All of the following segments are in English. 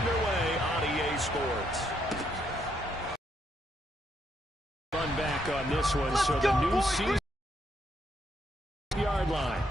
underway on EA Sports. Run back on this one, so the new season yard line.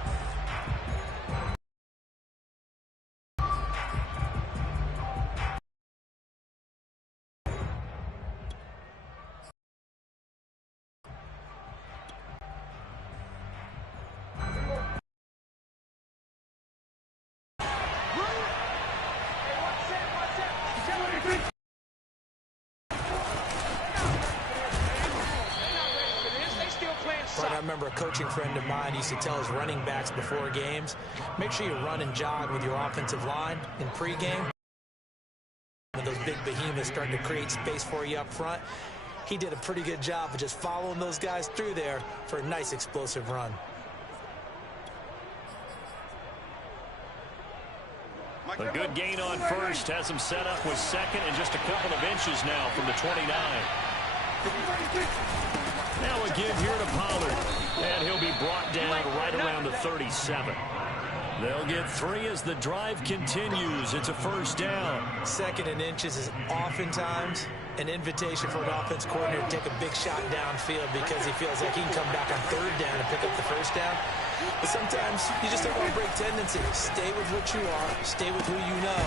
I remember a coaching friend of mine used to tell his running backs before games, make sure you run and jog with your offensive line in pregame. When those big behemoths start to create space for you up front, he did a pretty good job of just following those guys through there for a nice explosive run. A good gain on first has him set up with second and just a couple of inches now from the 29. Now a give here to Pollard, and he'll be brought down right around the 37. They'll get 3 as the drive continues. It's a first down. Second and inches is oftentimes an invitation for an offense coordinator to take a big shot downfield because he feels like he can come back on third down and pick up the first down. But sometimes you just don't want to break tendency. Stay with what you are, stay with who you know,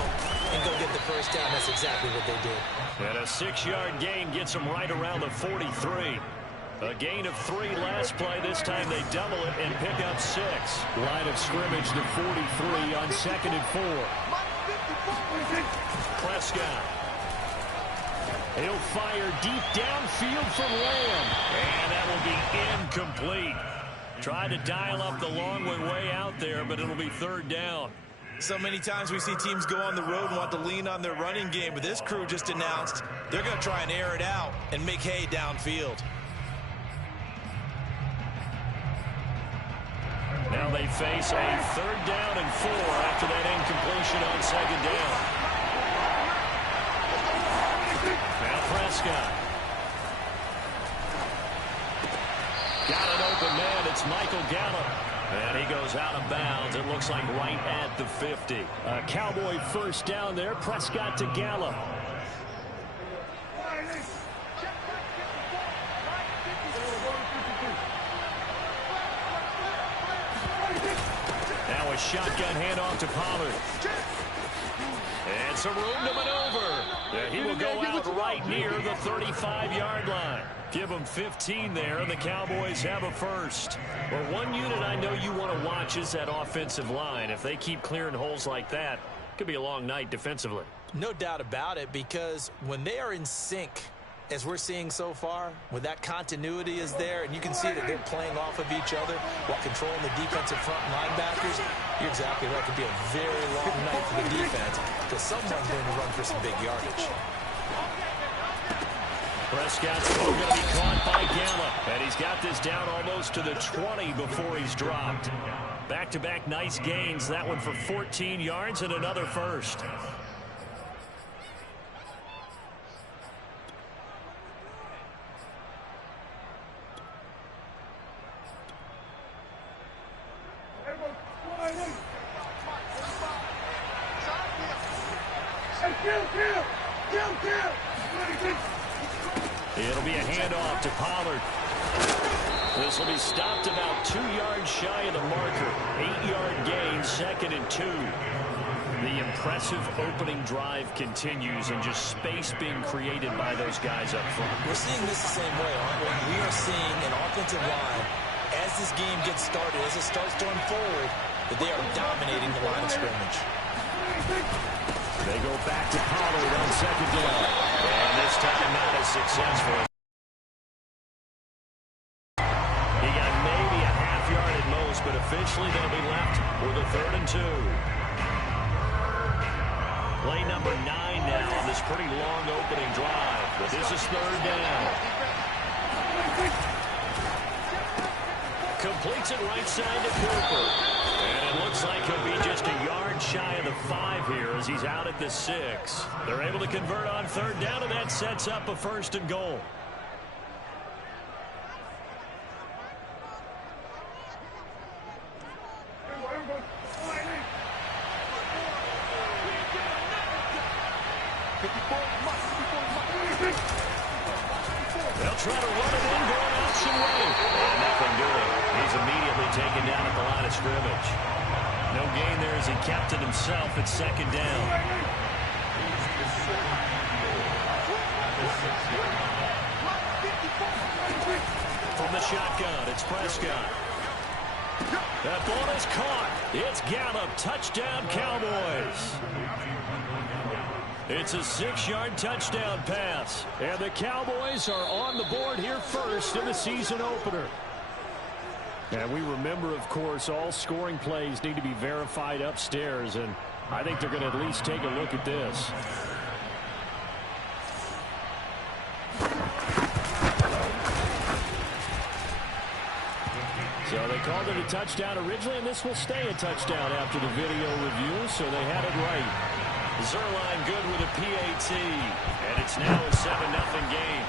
and go get the first down. That's exactly what they did. And a 6-yard gain gets them right around the 43. A gain of 3 last play. This time they double it and pick up 6. Line of scrimmage to 43 on 2nd and 4. Prescott. He'll fire deep downfield from Lamb. And that will be incomplete. Tried to dial up the long way out there, but it'll be third down. So many times we see teams go on the road and want to lean on their running game, but this crew just announced they're going to try and air it out and make hay downfield. Now they face a third down and 4 after that incompletion on second down. Now Prescott. Got an open man. It's Michael Gallup. And he goes out of bounds. It looks like right at the 50. A Cowboy first down there. Prescott to Gallup. Now a shotgun handoff to Pollard. And some room to maneuver. He will go out right near the 35-yard line. Give them 15 there, and the Cowboys have a first. Well, one unit I know you want to watch is that offensive line. If they keep clearing holes like that, it could be a long night defensively. No doubt about it, because when they are in sync, as we're seeing so far, when that continuity is there, and you can see that they're playing off of each other while controlling the defensive front linebackers, you're exactly right. It could be a very long night for the defense because someone's going to run for some big yardage. Prescott's going to be caught by Gallup, and he's got this down almost to the 20 before he's dropped. Back-to-back nice gains, that one for 14 yards and another first. It'll be a handoff to Pollard. This will be stopped about 2 yards shy of the marker. 8-yard gain, 2nd and 2. The impressive opening drive continues and just space being created by those guys up front. We're seeing this the same way, aren't we? We are seeing an offensive line, as this game gets started, as it starts to unfold, that they are dominating the line of scrimmage. They go back to Pollard on second down. And this time not as successful. He got maybe a half yard at most, but officially they'll be left with a 3rd and 2. Play number 9 now on this pretty long opening drive. But this is 3rd down. Completes it right side to Cooper. And it looks like he'll be just a yard shy of the 5 here as he's out at the 6. They're able to convert on 3rd down, and that sets up a 1st and goal. They'll try to run it in, going option way. And nothing doing. He's immediately taken down at the line of scrimmage. No gain there as he kept it himself at second down. From the shotgun, it's Prescott. That ball is caught. It's Gallup. Touchdown, Cowboys. It's a 6-yard touchdown pass. And the Cowboys are on the board here first in the season opener. And we remember, of course, all scoring plays need to be verified upstairs. And I think they're going to at least take a look at this. So they called it a touchdown originally, and this will stay a touchdown after the video review, so they had it right. Zerline good with a PAT, and it's now a 7-0 game.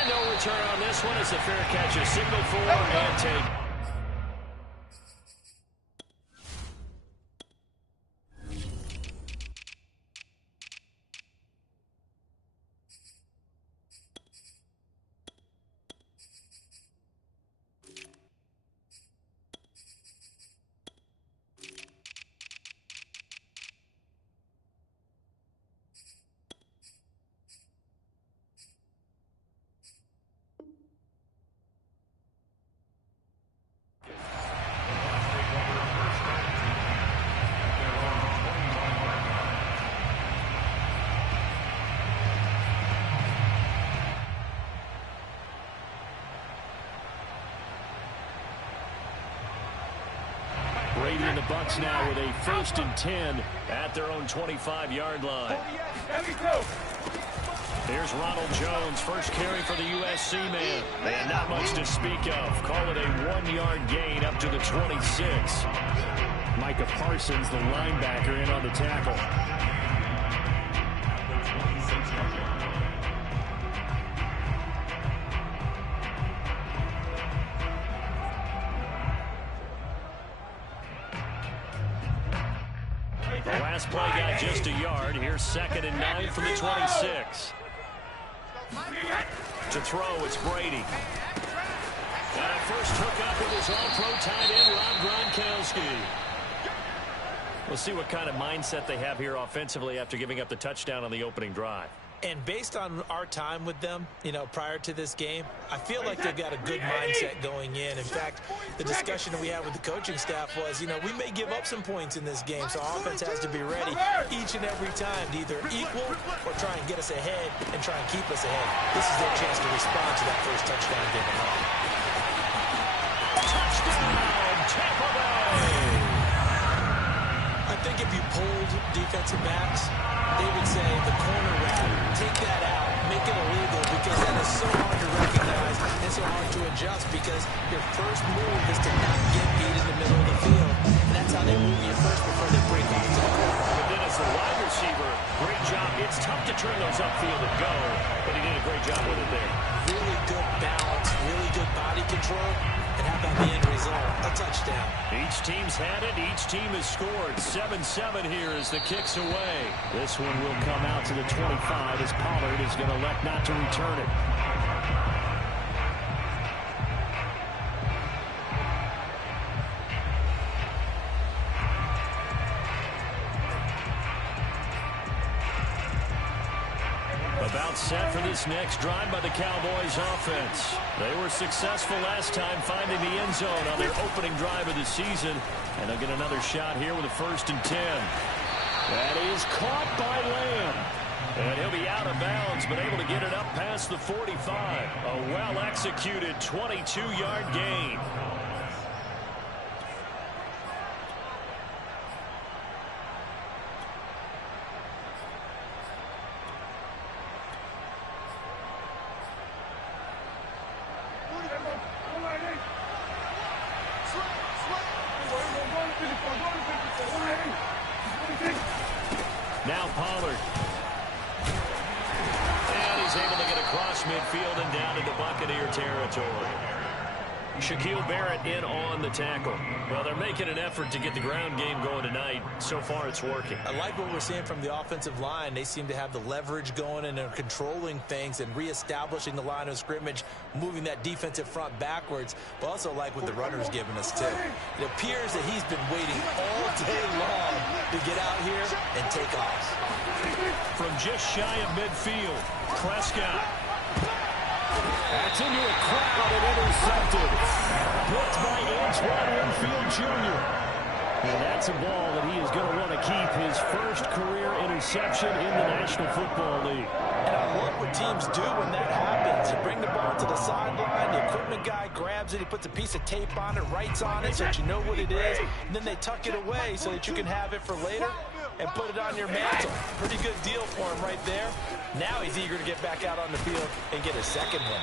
And no return on this one. It's a fair catch, a signal for and take. Brady and the Bucs now with a 1st and 10 at their own 25-yard line. Here's Ronald Jones, first carry for the USC man. And not much to speak of. Call it a 1-yard gain up to the 26. Micah Parsons, the linebacker, in on the tackle. The last play got just a yard. Here's 2nd and 9 from the 26. To throw, it's Brady. And first hook up with his all-pro tight end, Rob Gronkowski. We'll see what kind of mindset they have here offensively after giving up the touchdown on the opening drive. And based on our time with them, prior to this game, I feel like they've got a good mindset going in. In fact, the discussion that we had with the coaching staff was, we may give up some points in this game, so our offense has to be ready each and every time to either equal or try and get us ahead and try and keep us ahead. This is their chance to respond to that first touchdown given up. Touchdown, Tampa Bay! I think if you polled defensive backs, they would say the corner route, take that out, make it illegal, because that is so hard to recognize and so hard to adjust, because your first move is to not get beat in the middle of the field. And that's how they move you first before they break off to the corner. But then as the wide receiver, great job. It's tough to turn those upfield and go, but he did a great job with it there. Really good balance, really good body control. And how about the end result? A touchdown. Each team's had it. Each team has scored. 7-7 here as the kick's away. This one will come out to the 25 as Pollard is going to elect not to return it. About set for this next drive by the Cowboys offense. They were successful last time finding the end zone on their opening drive of the season. And they'll get another shot here with a 1st and 10. That is caught by Lamb. And he'll be out of bounds, but able to get it up past the 45. A well-executed 22-yard gain. Now Pollard. And he's able to get across midfield and down into Buccaneer territory. Shaquille Barrett in on the tackle. Well, they're making an effort to get the ground game going tonight. So far, it's working. I like what we're seeing from the offensive line. They seem to have the leverage going, and they're controlling things and reestablishing the line of scrimmage, moving that defensive front backwards, but also like what the runner's giving us, too. It appears that he's been waiting all day long to get out here and take off. From just shy of midfield, Prescott. That's into a crowd and intercepted. Picked by Antoine Winfield Jr. And that's a ball that he is going to want to keep, his first career interception in the National Football League. And I love what teams do when that happens. You bring the ball to the sideline, the equipment guy grabs it, he puts a piece of tape on it, writes on it so that you know what it is, and then they tuck it away so that you can have it for later and put it on your mantle. Pretty good deal for him right there. Now he's eager to get back out on the field and get his second one.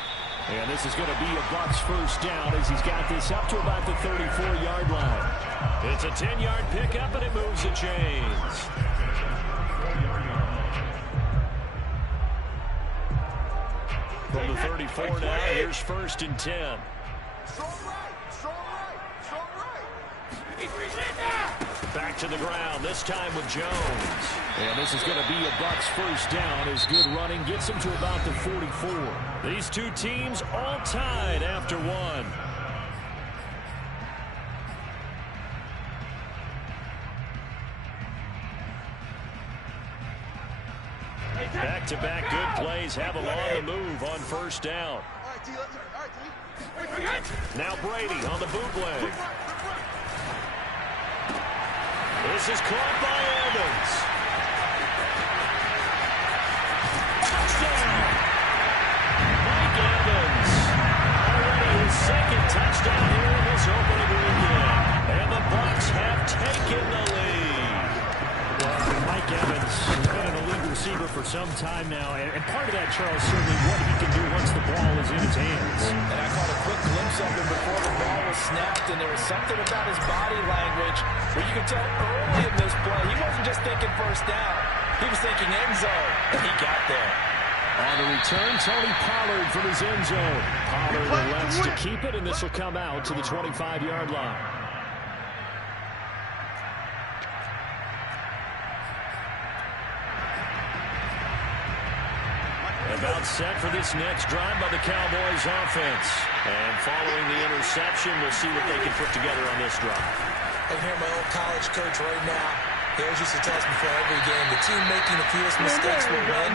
And this is going to be a Bucs first down as he's got this up to about the 34-yard line. It's a 10-yard pickup, and it moves the chains. From the 34 now, here's 1st and 10. Back to the ground, this time with Jones. And this is going to be a Bucs first down as good running gets him to about the 44. These two teams all tied after one. Back-to-back good plays have them on the move on first down. Now Brady on the bootleg. This is caught by Evans. Touchdown! Mike Evans. Already his second touchdown here in this opening weekend. And the Bucs have taken the lead. Well, Mike Evans has been an elite receiver for some time now. And part of that, Charles, certainly what he can do once the ball is in his hands. And I caught a quick glimpse of him before the ball was snapped, and there was something about his body language where you could tell early in this play he wasn't just thinking first down. He was thinking end zone, and he got there. On the return, Tony Pollard from his end zone. Pollard elects to keep it, and this will come out to the 25-yard line. About set for this next drive by the Cowboys offense. And following the interception, we'll see what they can put together on this drive. I can hear my old college coach right now. He always used to tell us before every game, the team making the fewest mistakes will win.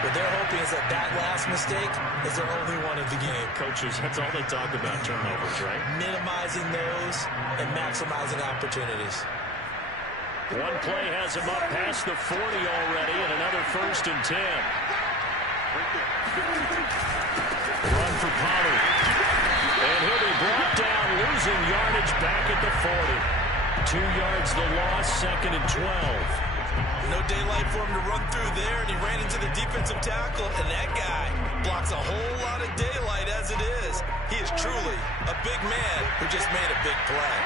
What they're hoping is that that last mistake is their only one of the game. Coaches, that's all they talk about, turnovers, right? Minimizing those and maximizing opportunities. One play has him up past the 40 already, and another 1st and 10. Run for Pollard. And he'll be brought down, losing yardage back at the 40. 2 yards the loss, 2nd and 12. No daylight for him to run through there, and he ran into the defensive tackle, and that guy blocks a whole lot of daylight as it is. He is truly a big man who just made a big play.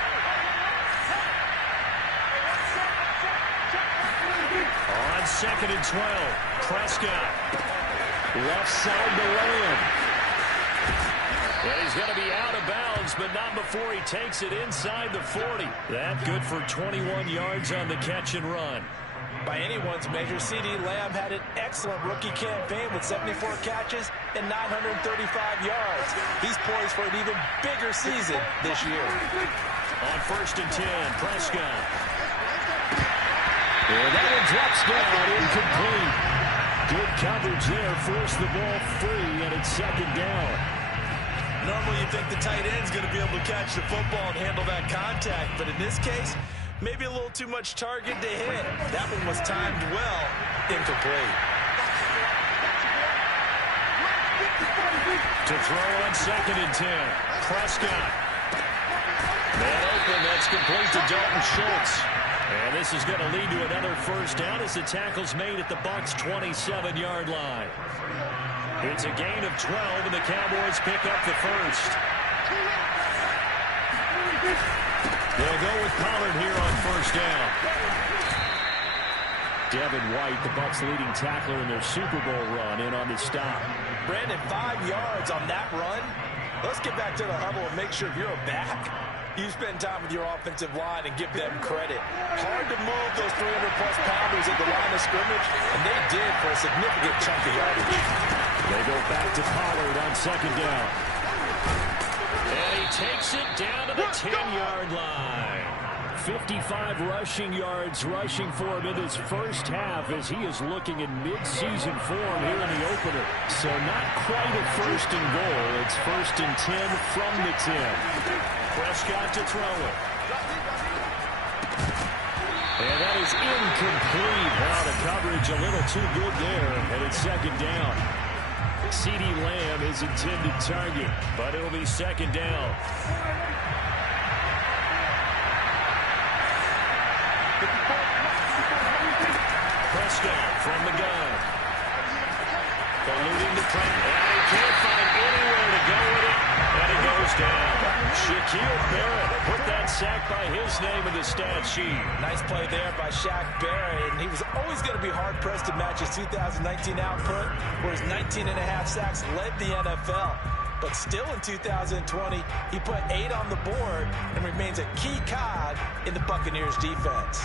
On 2nd and 12, Prescott. Left side to Lamb. And he's going to be out of bounds, but not before he takes it inside the 40. That good for 21 yards on the catch and run. By anyone's measure, C.D. Lamb had an excellent rookie campaign with 74 catches and 935 yards. He's poised for an even bigger season this year. On 1st and 10, Prescott. And that one drops down, incomplete. Good coverage there, forced the ball free, and it's 2nd down. Normally you think the tight end's going to be able to catch the football and handle that contact, but in this case, maybe a little too much target to hit. That one was timed well, incomplete. To throw on 2nd and 10, Prescott. Man open, that's complete to Dalton Schultz. And this is going to lead to another first down as the tackle's made at the Bucs' 27-yard line. It's a gain of 12, and the Cowboys pick up the first. They'll go with Pollard here on first down. Devin White, the Bucs' leading tackler in their Super Bowl run, in on the stop. Brandon, 5 yards on that run. Let's get back to the huddle and make sure if you're a back, you spend time with your offensive line and give them credit. Hard to move those 300-plus pounders at the line of scrimmage, and they did for a significant chunk of yardage. They go back to Pollard on second down. And he takes it down to the 10-yard line. 55 rushing yards rushing for him in his first half as he is looking in mid-season form here in the opener. So not quite a first and goal. It's first and 10 from the 10. Prescott to throw it. And that is incomplete. Wow, the coverage a little too good there. And it's second down. CeeDee Lamb is intended target, but it'll be second down. Prescott from the gun. Eluding the pressure. And he can't find anywhere to go with it. And it goes down. Shaquille Barrett put that sack by his name in the stat sheet. Nice play there by Shaq Barrett. And he was always going to be hard-pressed to match his 2019 output, where his 19.5 sacks led the NFL. But still in 2020, he put 8 on the board and remains a key cog in the Buccaneers defense.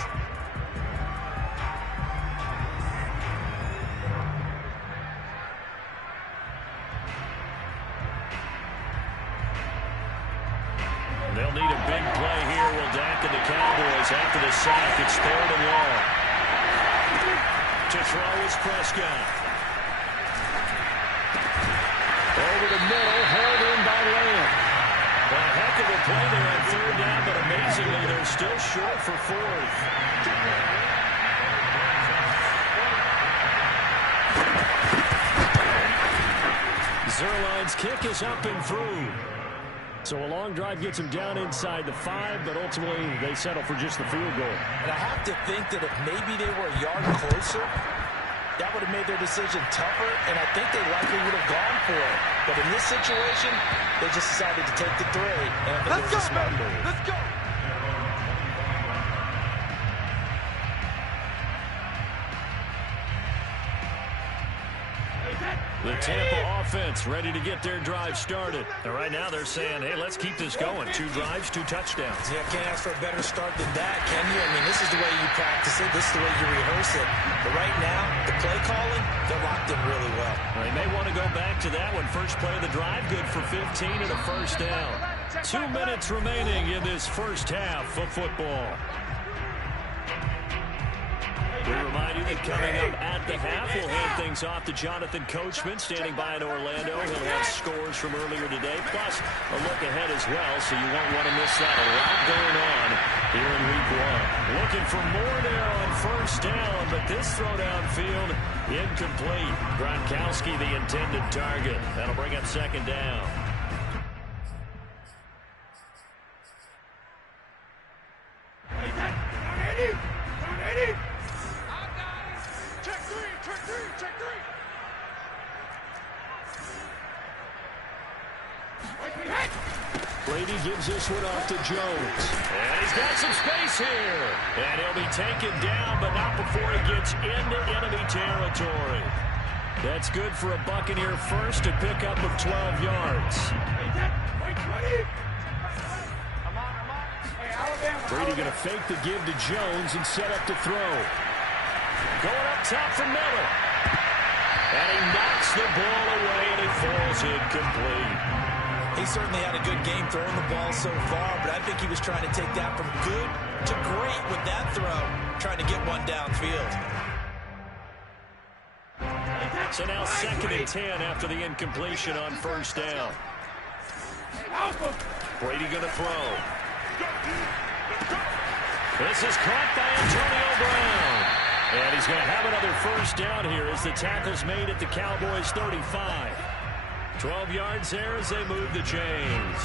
They'll need a big play here. Will Dak and the Cowboys after the sack. It's third and long. To throw is Prescott. Over the middle, hauled in by Lamb. A heck of a play there on third down, but amazingly, they're still short for fourth. Zerline's kick is up and through. So a long drive gets him down inside the 5, but ultimately they settle for just the field goal. And I have to think that if maybe they were a yard closer, that would have made their decision tougher, and I think they likely would have gone for it. But in this situation, they just decided to take the 3, and I think it was a smart move. Let's go! The Tampa offense ready to get their drive started. And right now they're saying, hey, let's keep this going. 2 drives, 2 touchdowns. Yeah, can't ask for a better start than that, can you? I mean, this is the way you practice it. This is the way you rehearse it. But right now, the play calling, they're locked in really well. They may want to go back to that one. First play of the drive, good for 15 and a first down. 2 minutes remaining in this first half of football. We remind you that coming up at the half, we'll hand things off to Jonathan Coachman, standing by in Orlando. He'll have scores from earlier today, plus a look ahead as well, so you won't want to miss that. A lot going on here in Week 1. Looking for more there on first down, but this throw downfield, incomplete. Gronkowski, the intended target. That'll bring up second down. Brady gives this one off to Jones. And he's got some space here. And he'll be taken down, but not before he gets into enemy territory. That's good for a Buccaneer first to pick up of 12 yards. Brady going to fake the give to Jones and set up to throw. Going up top for Miller. And he knocks the ball away, and it falls incomplete. He certainly had a good game throwing the ball so far, but I think he was trying to take that from good to great with that throw, trying to get one downfield. So now second and 10 after the incompletion on first down. Brady going to throw. This is caught by Antonio Brown. And he's going to have another first down here as the tackle's made at the Cowboys' 35. 12 yards there as they move the chains.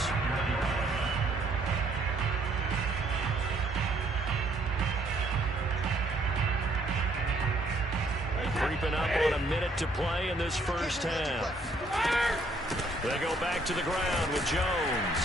Creeping up on a minute to play in this first half. They go back to the ground with Jones.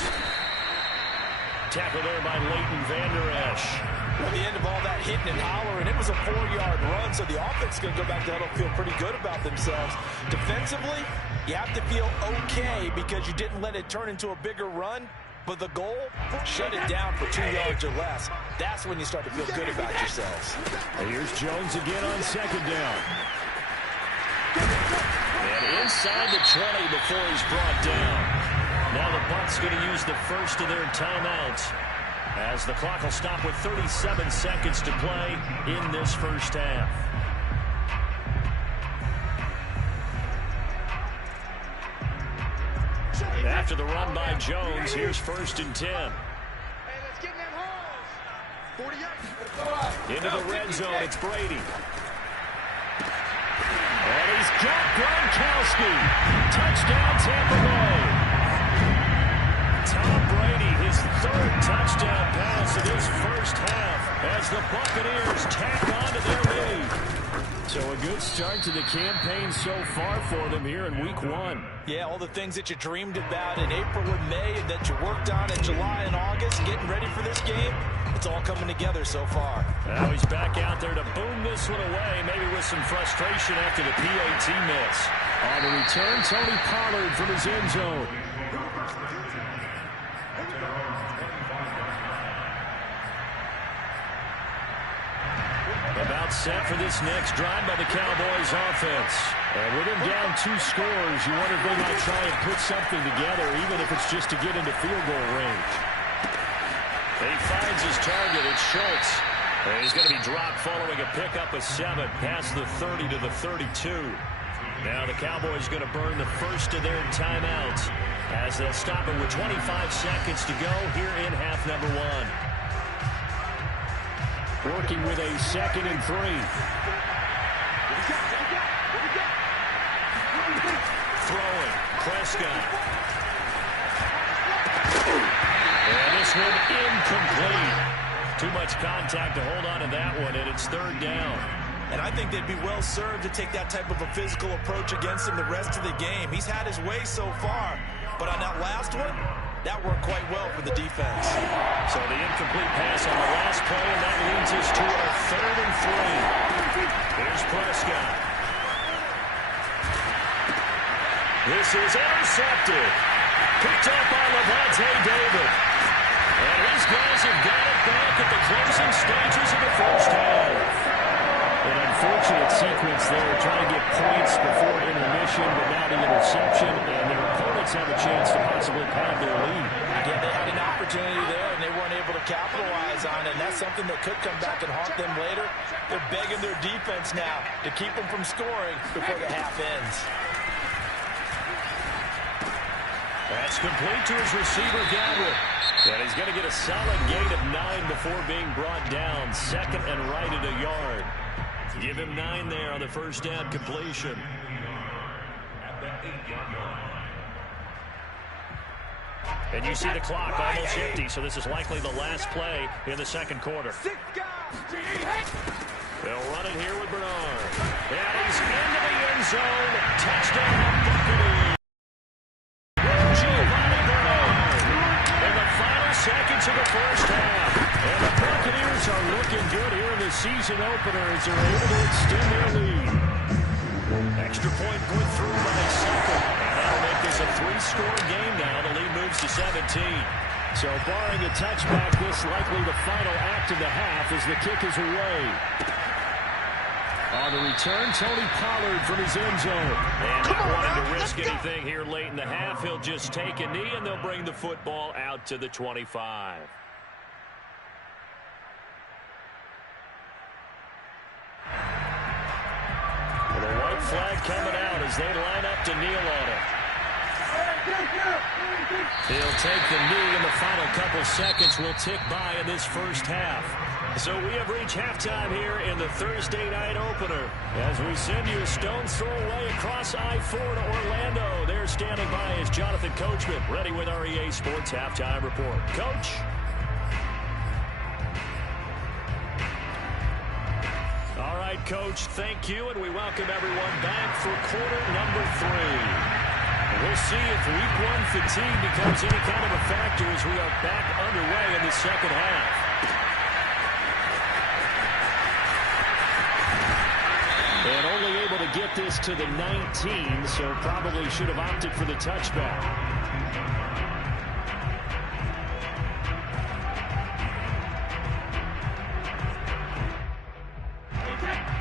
Tackle there by Leighton Vander Esch. At the end of all that hitting and hollering, it was a 4-yard run, so the offense is going to go back to huddle, feel pretty good about themselves. Defensively, you have to feel okay because you didn't let it turn into a bigger run. But the goal, shut it down for 2 yards or less. That's when you start to feel good about yourselves. And here's Jones again on second down. And inside the 20 before he's brought down. Now the Bucs going to use the first of their timeouts, as the clock will stop with 37 seconds to play in this first half. After the run by Jones, here's 1st and 10. Into the red zone, it's Brady. And he's got Gronkowski. Touchdown, Tampa Bay. Tom Brady, his 3rd touchdown pass of this first half, as the Buccaneers tack on to their lead. So a good start to the campaign so far for them here in week 1. Yeah, all the things that you dreamed about in April and May and that you worked on in July and August, getting ready for this game, it's all coming together so far. Now he's back out there to boom this one away, maybe with some frustration after the PAT miss. On the return, Tony Pollard from his end zone. About set for this next drive by the Cowboys offense. And with him down 2 scores, you wonder if they might try and put something together, even if it's just to get into field goal range. And he finds his target. It's Schultz. And he's going to be dropped following a pickup of 7 past the 30 to the 32. Now the Cowboys going to burn the first of their timeouts as they'll stop it with 25 seconds to go here in half number 1. Working with a 2nd and 3. Throwing. Prescott. And this one incomplete. Too much contact to hold on to that one, and it's 3rd down. And I think they'd be well served to take that type of a physical approach against him the rest of the game. He's had his way so far, but on that last one, that worked quite well for the defense. So the incomplete pass on the last play, and that leads us to a 3rd and 3. Here's Prescott. This is intercepted. Picked up by Levante David. And his guys have got it back at the closing stages of the first half. An unfortunate sequence there, trying to get points before intermission, but now the interception, and their opponents have a chance to possibly pad their lead. Yeah, they had an opportunity there, and they weren't able to capitalize on it, and that's something that could come back and haunt them later. They're begging their defense now to keep them from scoring before the half ends. That's complete to his receiver, Gadwin. And he's going to get a solid gain of 9 before being brought down. 2nd and right at a yard. Give him 9 there on the first down completion. And you see the clock almost empty, so this is likely the last play in the 2nd quarter. They'll run it here with Bernard. And he's into the end zone. Touchdown, Buccaneers. Seconds of the first half. And the Buccaneers are looking good here in the season opener as they're able to extend their lead. Extra point put through by Sutton. And that'll make this a 3-score game now. The lead moves to 17. So barring a touchback, this likely the final act of the half as the kick is away. On the return, Tony Pollard from his end zone. And not wanting to risk anything here late in the half, he'll just take a knee, and they'll bring the football out to the 25. Well, the white flag coming out as they line up to kneel on it. He'll take the knee, and the final couple seconds will tick by in this first half. So we have reached halftime here in the Thursday night opener as we send you a stone's throw away across I-4 to Orlando. There standing by is Jonathan Coachman, ready with our EA Sports Halftime Report. Coach? All right, Coach, thank you, and we welcome everyone back for quarter number 3. We'll see if week 1 fatigue becomes any kind of a factor as we are back underway in the second half. And only able to get this to the 19, so probably should have opted for the touchback.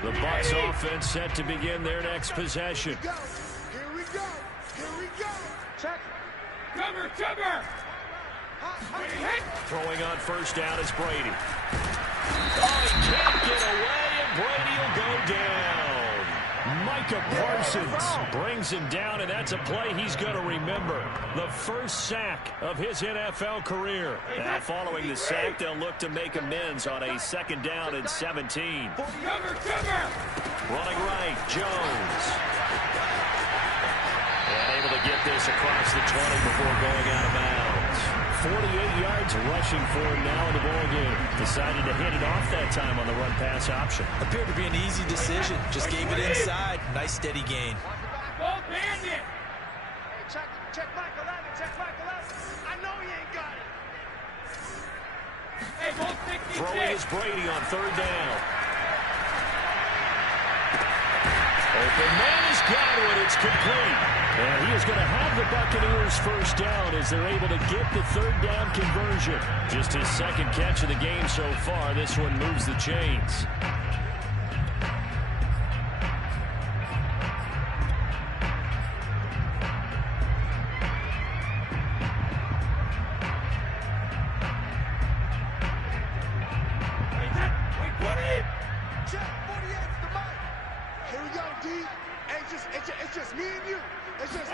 The Bucs offense set to begin their next possession. Here we go. Here we go. Check. Cover. Throwing on first down is Brady. Oh, he can't get away, and Brady will go down. Micah Parsons brings him down, and that's a play he's going to remember. The first sack of his NFL career. Now, following the sack, they'll look to make amends on a second down and 17. Cover. Running right, Jones. And able to get this across the 20 before going out of bounds. 48 yards rushing for him now in the ball game. Decided to hit it off that time on the run-pass option. Appeared to be an easy decision. Just gave it inside. Nice steady gain. Ball bandit. Hey, check Michael out. Check Michael out. I know he ain't got it. Hey, ball 66. Throwing is Brady on third down. Open man has got it. It's complete. And he is going to have the Buccaneers first down as they're able to get the third down conversion. Just his second catch of the game so far. This one moves the chains. Check 48 the mic. Here we go, D. It's just me and you. It's just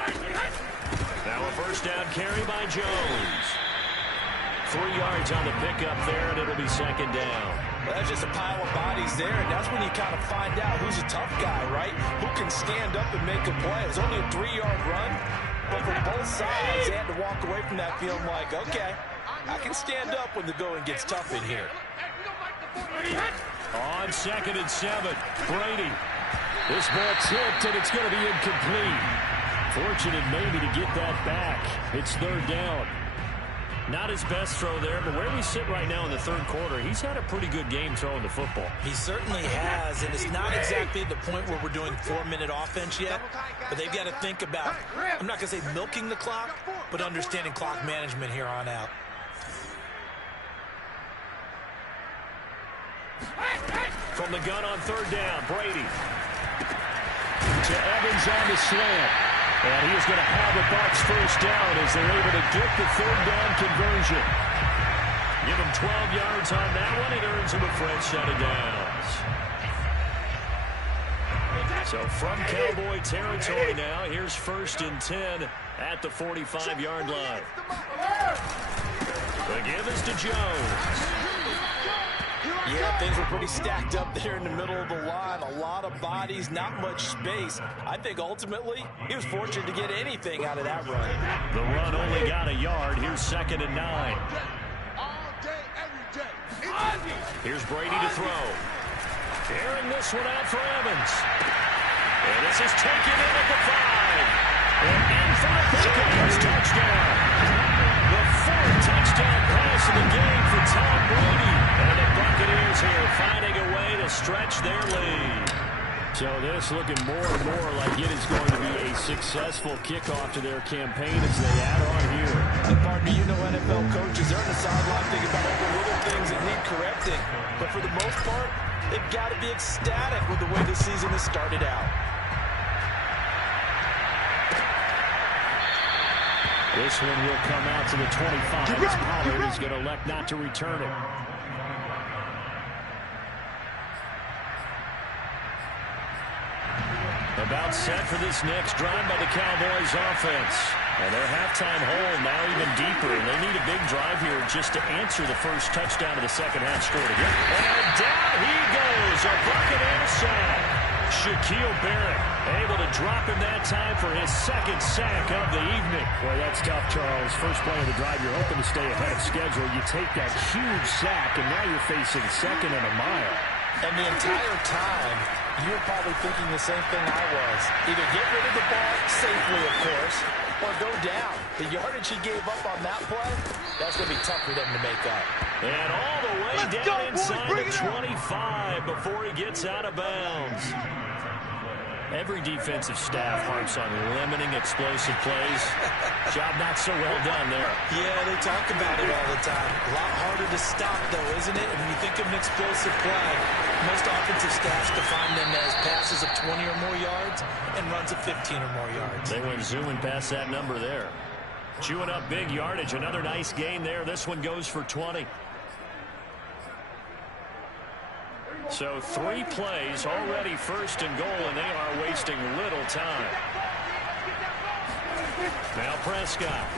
Now a first down carry by Jones. 3 yards on the pickup there, and it'll be second down. Well, that's just a pile of bodies there, and that's when you kind of find out who's a tough guy, right? Who can stand up and make a play. It was only a 3-yard run, but for both sides, they had to walk away from that feeling like, okay, I can stand up when the going gets tough in here. On second and 7, Brady. This ball tipped, and it's going to be incomplete. Fortunate maybe to get that back. It's third down. Not his best throw there, but where we sit right now in the third quarter, he's had a pretty good game throwing the football. He certainly has, and it's not exactly the point where we're doing 4-minute offense yet, but they've got to think about, I'm not going to say milking the clock, but understanding clock management here on out. From the gun on third down, Brady. To Evans on the slant. And he is going to have the Bucs first down as they're able to get the third down conversion. Give him 12 yards on that one. It earns him a fresh set of downs. So from Cowboy territory now, here's first and 10 at the 45-yard line. The give is to Jones. Yeah, things were pretty stacked up there in the middle of the line. A lot of bodies, not much space. I think ultimately he was fortunate to get anything out of that run. The run only got a yard. Here's second and 9. all day, every day. Here's Brady to throw. Airing this one out for Evans. And this is taken in at the 5. And in for the Buccaneers touchdown. The 4th touchdown pass of the game for Tom Brady. And the Buccaneers here finding a way to stretch their lead. So this looking more and more like it is going to be a successful kickoff to their campaign as they add on here. And pardon me, you know NFL coaches, they're on the sideline thinking about all the little things that need correcting. But for the most part, they've got to be ecstatic with the way the season has started out. This one will come out to the 25 as Pollard is going to elect not to return it. About set for this next drive by the Cowboys offense. And their halftime hole now even deeper. They need a big drive here just to answer the first touchdown of the second half scored again. And down he goes. A Buccaneer sack. Shaquille Barrett able to drop him that time for his second sack of the evening. Boy, that's tough, Charles. First play of the drive, you're hoping to stay ahead of schedule. You take that huge sack, and now you're facing second and a mile. And the entire time, you were probably thinking the same thing I was. Either get rid of the ball safely, of course, or go down. The yardage he gave up on that play, that's going to be tough for them to make up. And all the way down inside the 25 before he gets out of bounds. Every defensive staff harps on limiting explosive plays. Job not so well done there. Yeah, they talk about it all the time. A lot harder to stop, though, isn't it? And when you think of an explosive play, most offensive staffs define them as passes of 20 or more yards and runs of 15 or more yards. They went zooming past that number there. Chewing up big yardage. Another nice gain there. This one goes for 20. So 3 plays, already first and goal, and they are wasting little time. Now Prescott.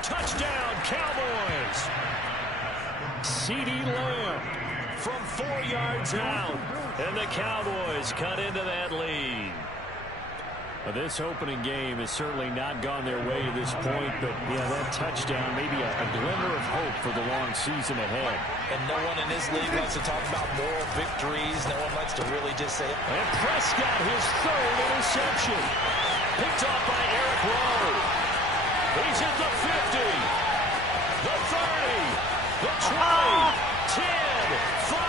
Touchdown, Cowboys. CeeDee Lamb from 4 yards out. And the Cowboys cut into that lead. This opening game has certainly not gone their way to this point, but yeah, that touchdown, maybe a glimmer of hope for the long season ahead. And no one in this league likes to talk about moral victories. No one likes to really just say it. And Prescott, his 3rd interception. Picked off by Eric Rowe. He's at the 50, the 30, the 20, 10, 5,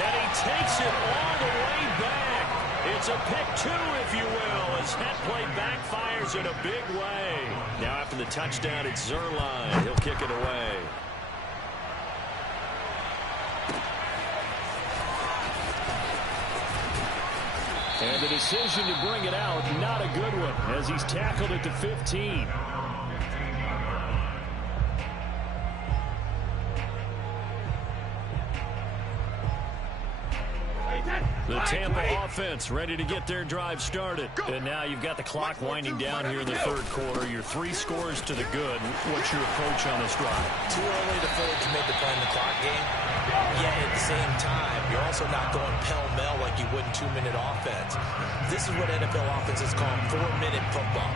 and he takes it all the way back. It's a pick 2, if you will, as that play backfires in a big way. Now after the touchdown, it's Zerline. He'll kick it away. And the decision to bring it out, not a good one, as he's tackled at the 15. The Tampa offense ready to get their drive started. And now you've got the clock winding down here in the 3rd quarter. Your 3 scores to the good. What's your approach on this drive? Too early to fully commit to playing the clock game. Yet at the same time, you're also not going pell-mell like you would in 2-minute offense. This is what NFL offenses call 4-minute football.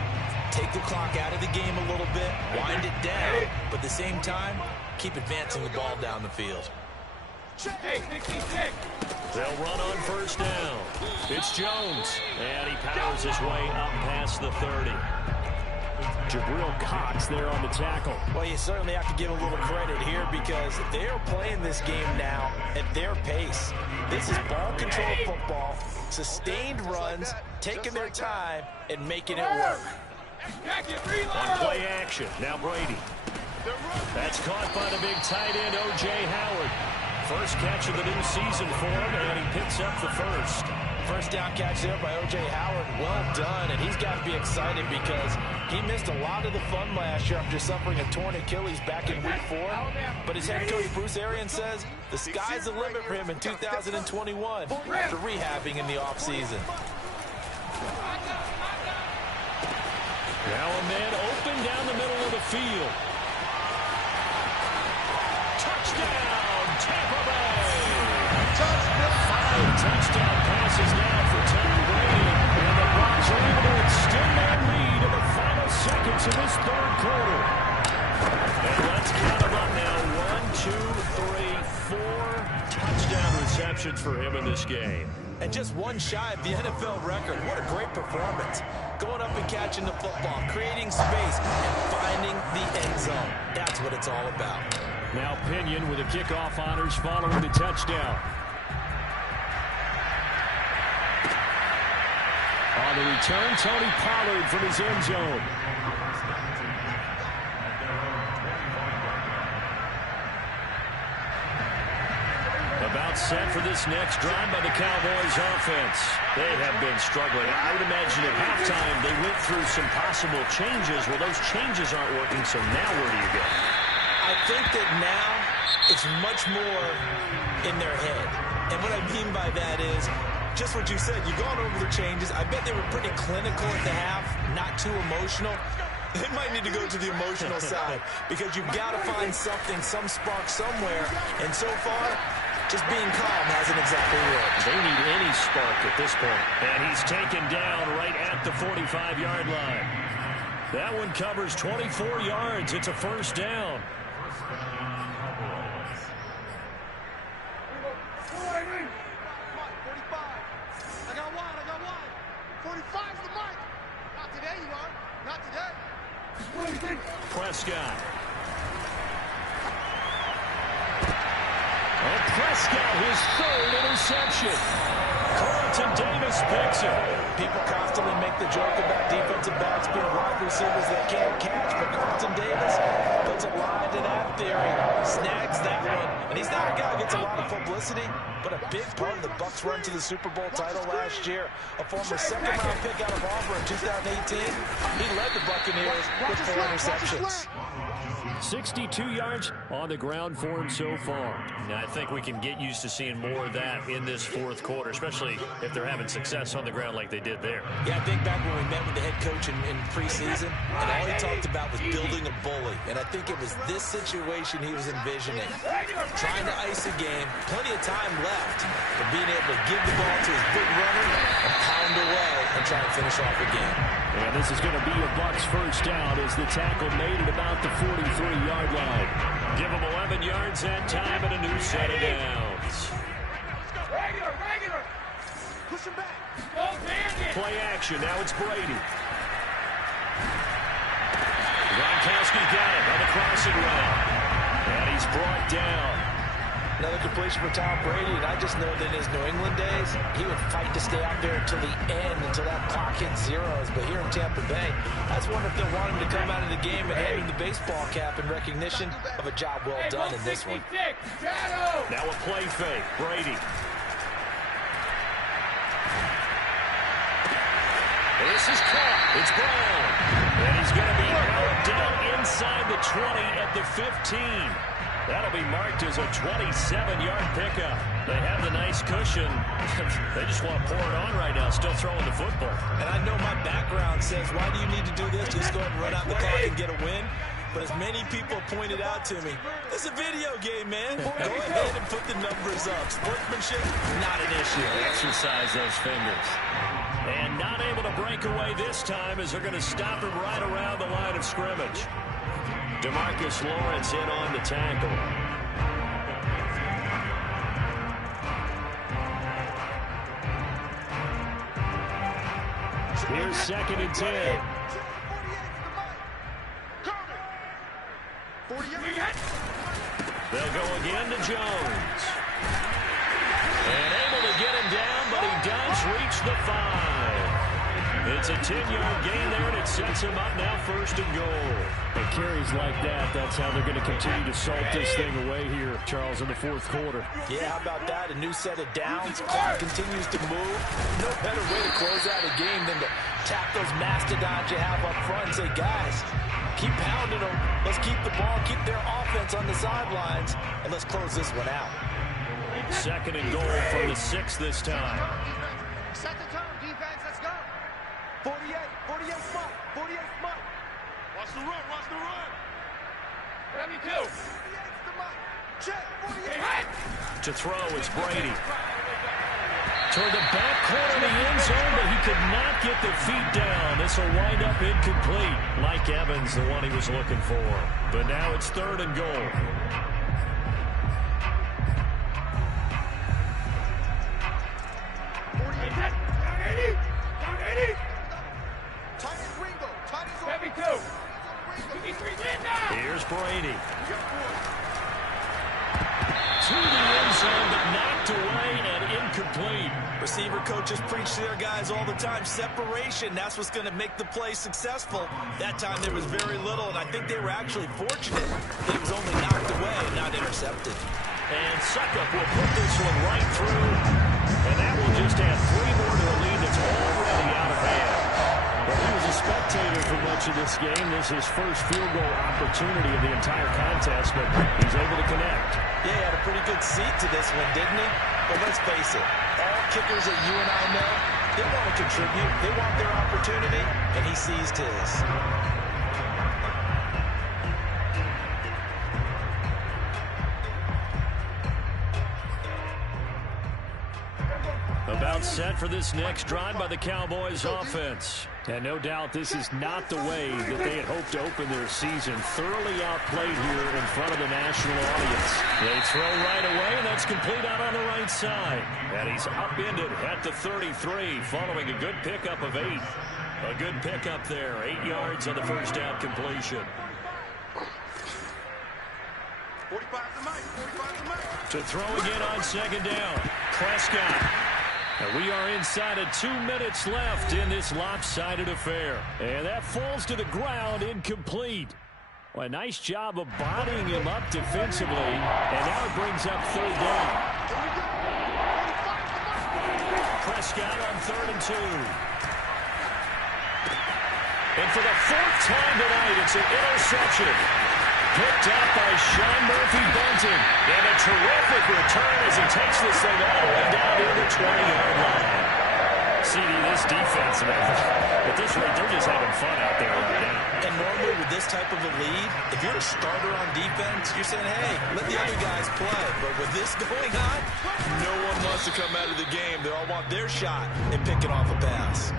Take the clock out of the game a little bit, wind it down, but at the same time, keep advancing the ball down the field. Hey, 66. They'll run on 1st down. It's Jones, and he powers his way up past the 30. Jabril Cox there on the tackle. Well, you certainly have to give a little credit here because they're playing this game now at their pace. This is ball control football, sustained runs, taking their time, and making it work. On play action, now Brady. That's caught by the big tight end, O.J. Howard. First catch of the new season for him, and he picks up the 1st. First down catch there by O.J. Howard. Well done, and he's got to be excited because he missed a lot of the fun last year after suffering a torn Achilles back in Week 4. But his head coach, Bruce Arians, says the sky's the limit for him in 2021 after rehabbing in the offseason. Now a man open down the middle of the field. Touchdown, Tampa Bay! Touchdown! 5 touchdown passes now for Tom Brady. And the Bucs are able to extend their lead in the final seconds of this 3rd quarter. And let's count them up now. 1, 2, 3, 4 touchdown receptions for him in this game. And just one shy of the NFL record. What a great performance. Going up and catching the football, creating space, and finding the end zone. That's what it's all about. Now Pinion with the kickoff honors following the touchdown. On the return, Tony Pollard from his end zone. About set for this next drive by the Cowboys offense. They have been struggling. I would imagine at halftime they went through some possible changes. Well, those changes aren't working, so now where do you go? I think that now it's much more in their head. And what I mean by that is just what you said. You've gone over the changes. I bet they were pretty clinical at the half, not too emotional. They might need to go to the emotional side because you've got to find something, some spark somewhere. And so far, just being calm hasn't exactly worked. They need any spark at this point. And he's taken down right at the 45-yard line. That one covers 24 yards. It's a 1st down. Prescott. And Prescott, his 3rd interception. Call Carlton Davis picks it. People constantly make the joke about defensive backs being wide receivers that can't catch, but Carlton Davis puts a line to that theory, snags that one, and he's not a guy who gets a lot of publicity, but a big part of the Bucs' run to the Super Bowl title last year. A former second-round pick out of Auburn in 2018, he led the Buccaneers with 4 interceptions. 62 yards on the ground for him so far. Now, I think we can get used to seeing more of that in this fourth quarter, especially if they're having success on the ground like they did there. Yeah, I think back when we met with the head coach in preseason, and all he talked about was building a bully. And I think it was this situation he was envisioning. Trying to ice a game, plenty of time left, but being able to give the ball to his big runner and pound away and try and finish off the game. And this is going to be a Bucs first down as the tackle made it about the 43-yard line. Give them 11 yards that time and a new set of downs. Regular. Push him back. Play action. Now it's Brady. Gronkowski got it on the crossing route. And he's brought down. Another completion for Tom Brady, and I just know that in his New England days, he would fight to stay out there until the end, until that clock hit zeros. But here in Tampa Bay, I just wonder if they want him to come out of the game and hand him the baseball cap in recognition of a job well done in this one. Now a play fake. Brady. This is caught. It's Brown. And he's going to be out down inside the 20 at the 15. That'll be marked as a 27-yard pickup. They have the nice cushion. They just want to pour it on right now, still throwing the football. And I know my background says, why do you need to do this? Just go ahead and run out the clock and get a win. But as many people pointed out to me, it's a video game, man. Go ahead and put the numbers up. Sportsmanship, not an issue. Exercise those fingers. And not able to break away this time as they're going to stop him right around the line of scrimmage. DeMarcus Lawrence in on the tackle. Here's 2nd and 10. They'll go again to Jones. And able to get him down, but he does reach the 5. It's a 10-yard gain there, and it sets him up now 1st and goal. And carries like that, that's how they're going to continue to salt this thing away here, Charles, in the 4th quarter. Yeah, how about that? A new set of downs. Clock continues to move. No better way to close out a game than to tap those mastodons you have up front and say, guys, keep pounding them. Let's keep the ball, keep their offense on the sidelines, and let's close this one out. 2nd and goal from the 6 this time. Set the tone, defense. Let's go. 48 spot. 48 spot. Watch the run. 72. 48's the mark. Check. 48. To throw, it's Brady. Toward the back corner of the end zone, but he could not get the feet down. This will wind up incomplete. Mike Evans, the one he was looking for. But now it's 3rd and goal. Here's Brady. To the end zone, but knocked away and incomplete. Receiver coaches preach to their guys all the time. Separation, that's what's going to make the play successful. That time there was very little, and I think they were actually fortunate that it was only knocked away, not intercepted. And Suckup will put this one right through, and that will just add 3 more to a lead that's already out of hand. Well, he was a spectator for much of this game. This is his first field goal opportunity of the entire contest, but he's able to connect. Yeah, he had a pretty good seat to this one, didn't he? But let's face it, all kickers that you and I know, they want to contribute. They want their opportunity, and he seized his. About set for this next drive by the Cowboys offense. And no doubt this is not the way that they had hoped to open their season. Thoroughly outplayed here in front of the national audience. They throw right away, and that's complete out on the right side. And he's upended at the 33, following a good pickup of 8. A good pickup there, 8 yards on the first down completion. 45 to Mike. To throw again on 2nd down. Prescott. And we are inside of 2 minutes left in this lopsided affair. And that falls to the ground incomplete. Well, a nice job of bodying him up defensively. And now it brings up third down. Prescott on 3rd and 2. And for the 4th time tonight, it's an interception. Picked up by Sean Murphy-Bunting. And a terrific return as he takes this thing all the way down to the 20-yard line. CD, this defense, man, at this rate, they're just having fun out there right now. And normally with this type of a lead, if you're a starter on defense, you're saying, hey, let the other guys play. But with this going on, no one wants to come out of the game. They all want their shot at picking off a pass.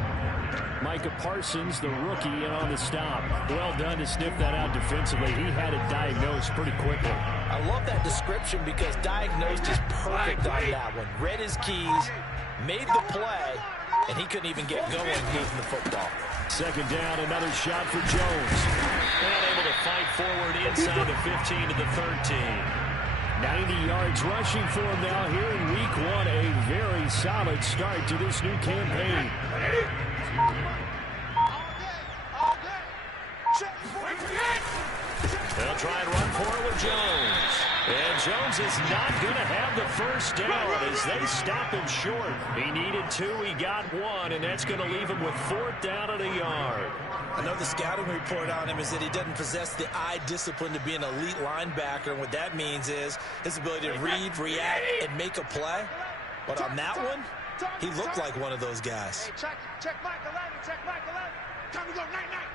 Micah Parsons, the rookie, in on the stop. Well done to sniff that out defensively. He had it diagnosed pretty quickly. I love that description because diagnosed is perfect on that one. Read his keys, made the play, and he couldn't even get going moving the football. Second down, another shot for Jones. And able to fight forward inside the 15 to the 13. 90 yards rushing for him now here in week 1. A very solid start to this new campaign. They'll try and run for it with Jones. And Jones is not going to have the first down as they stop him short. He needed 2, he got 1, and that's going to leave him with 4th down and a yard. I know the scouting report on him is that he doesn't possess the eye discipline to be an elite linebacker. And what that means is his ability to read, react, and make a play. But on that one, he looked like one of those guys. Hey, check Mike 11, check Mike 11. Time to go, night-night.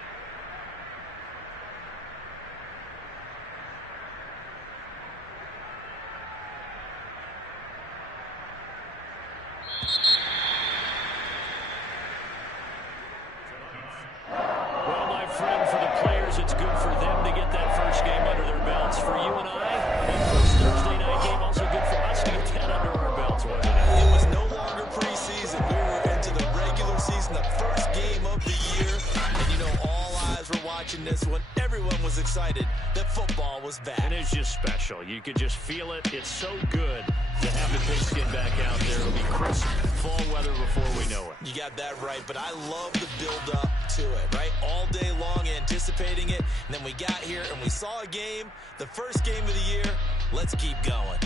Well, my friend, for the players, it's good for them to get that first game under their belts. For you and I, that first Thursday night game, also good for us to get that under our belts, wasn't it? It was no longer preseason. We were into the regular season, the first game of the year. And, you know, all eyes were watching this one. Everyone was excited that football was back. It is just special. You could just feel it. It's so good to have the pigskin back out there. It'll be crisp fall weather before we know it. You got that right, but I love the build-up to it, right? All day long anticipating it, and then we got here and we saw a game, the first game of the year. Let's keep going.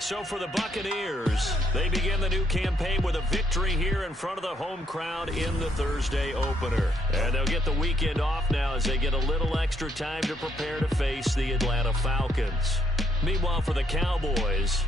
So for the Buccaneers, they begin the new campaign with a victory here in front of the home crowd in the Thursday opener. And they'll get the weekend off now as they get a little extra time to prepare to face the Atlanta Falcons. Meanwhile, for the Cowboys,